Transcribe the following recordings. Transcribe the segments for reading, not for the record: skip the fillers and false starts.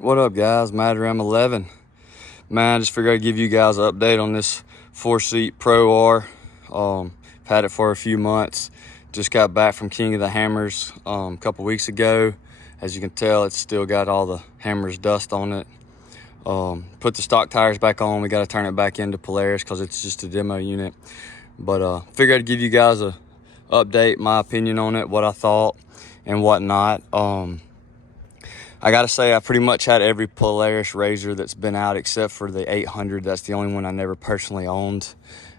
What up, guys? Madaram 11. Man, I just figured I'd give you guys an update on this 4-seat ProR. Had it for a few months. Just got back from King of the Hammers a couple weeks ago. As you can tell, it's still got all the Hammers dust on it. Put the stock tires back on. We got to turn it back into Polaris because it's just a demo unit. But figured I'd give you guys a update, my opinion on it, what I thought and whatnot. I gotta say, I pretty much had every Polaris RZR that's been out except for the 800. That's the only one I never personally owned.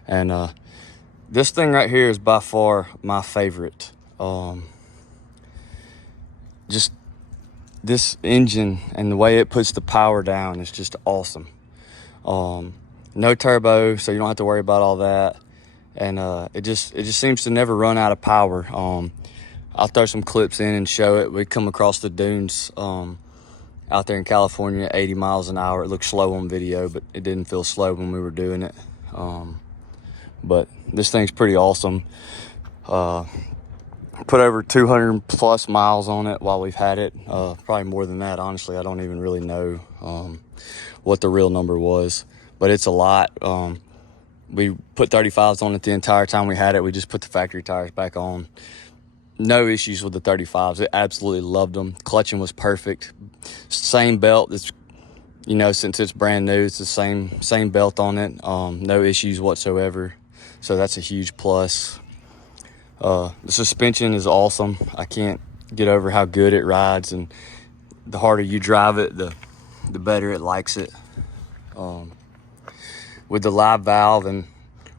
And this thing right here is by far my favorite. Just this engine and the way it puts the power down is just awesome. No turbo, so you don't have to worry about all that. And it just seems to never run out of power. I'll throw some clips in and show it. We come across the dunes out there in California at 80 miles an hour. It looked slow on video, but it didn't feel slow when we were doing it. But this thing's pretty awesome. Put over 200 plus miles on it while we've had it. Probably more than that, honestly. I don't even really know what the real number was, but it's a lot. We put 35s on it the entire time we had it. We just put the factory tires back on. No issues with the 35s. I absolutely loved them. Clutching was perfect. Same belt. It's, you know, since it's brand new, it's the same belt on it. No issues whatsoever. So that's a huge plus. The suspension is awesome. I can't get over how good it rides, and the harder you drive it, the better it likes it. With the live valve and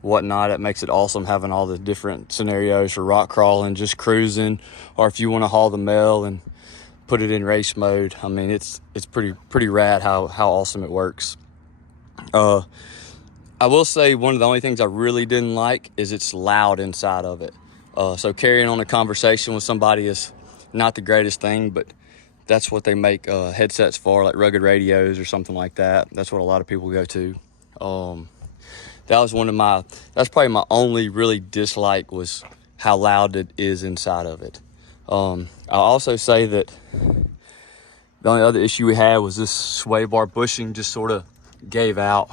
whatnot, it makes it awesome having all the different scenarios for rock crawling, just cruising, or if you want to haul the mail and put it in race mode. I mean, it's pretty rad how awesome it works. I will say one of the only things I really didn't like is it's loud inside of it. So carrying on a conversation with somebody is not the greatest thing, but that's what they make headsets for, like rugged radios or something like that. That's what a lot of people go to. That was that's probably my only really dislike, was how loud it is inside of it. I'll also say that the only other issue we had was this sway bar bushing just sort of gave out.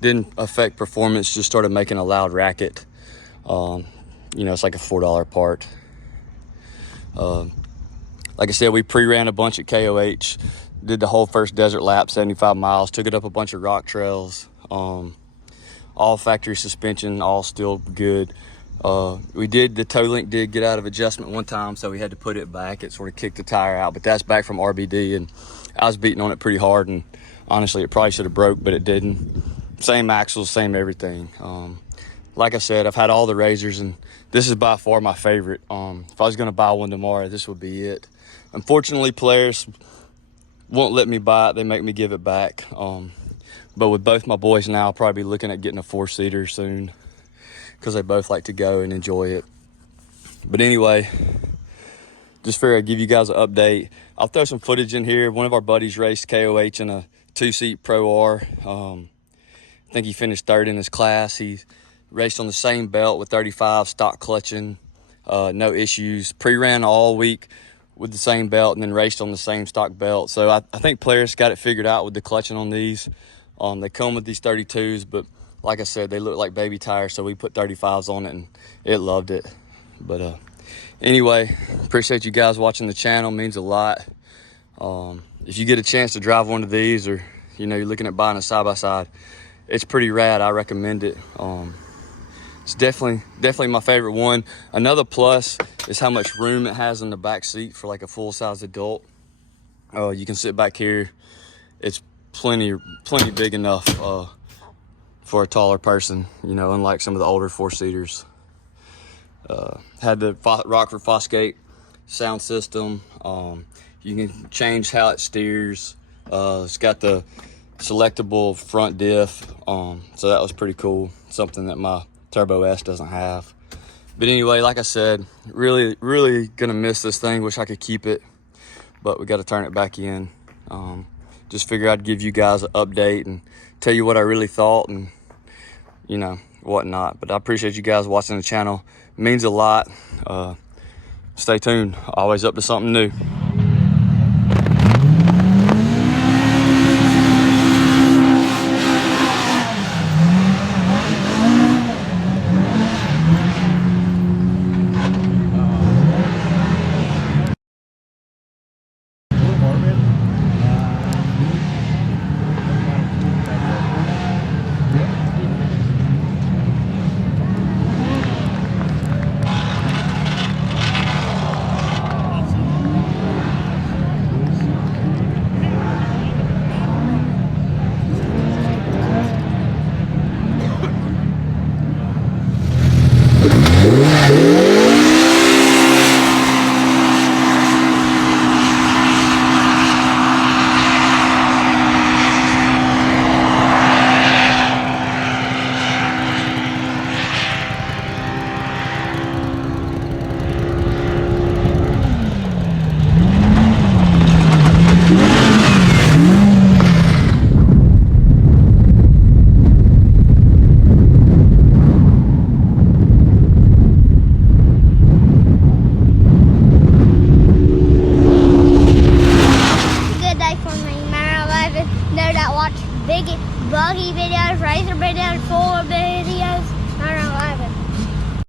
Didn't affect performance, just started making a loud racket. You know, it's like a $4 part. Like I said, we pre-ran a bunch at KOH, did the whole first desert lap, 75 miles, took it up a bunch of rock trails. All factory suspension, all still good. The toe link did get out of adjustment one time, so we had to put it back. It sort of kicked the tire out, but that's back from RBD, and I was beating on it pretty hard, and honestly, it probably should have broke, but it didn't. Same axles, same everything. Like I said, I've had all the RZRs, and this is by far my favorite. If I was gonna buy one tomorrow, this would be it. Unfortunately, Polaris won't let me buy it. They make me give it back. But with both my boys now, I'll probably be looking at getting a 4-seater soon, because they both like to go and enjoy it. But anyway, just figured I'd give you guys an update. I'll throw some footage in here. One of our buddies raced KOH in a 2-seat ProR. I think he finished third in his class. He raced on the same belt with 35, stock clutching, no issues. Pre-ran all week with the same belt and then raced on the same stock belt. So I think Polaris got it figured out with the clutching on these. They come with these 32s, but like I said, they look like baby tires, so we put 35s on it and it loved it. But anyway, appreciate you guys watching the channel. It means a lot. If you get a chance to drive one of these, or you know, you're looking at buying a side-by-side, it's pretty rad. I recommend it. It's definitely my favorite one. Another plus is how much room it has in the back seat for like a full-size adult. You can sit back here. It's plenty big enough for a taller person, you know, unlike some of the older 4-seaters. Had the Rockford Fosgate sound system. You can change how it steers. It's got the selectable front diff, so that was pretty cool. Something that my Turbo S doesn't have. But anyway, like I said, really gonna miss this thing. Wish I could keep it, but we got to turn it back in. Just figured I'd give you guys an update and tell you what I really thought and, you know, whatnot. But I appreciate you guys watching the channel. It means a lot. Stay tuned. Always up to something new. know that watch big buggy videos, racer videos,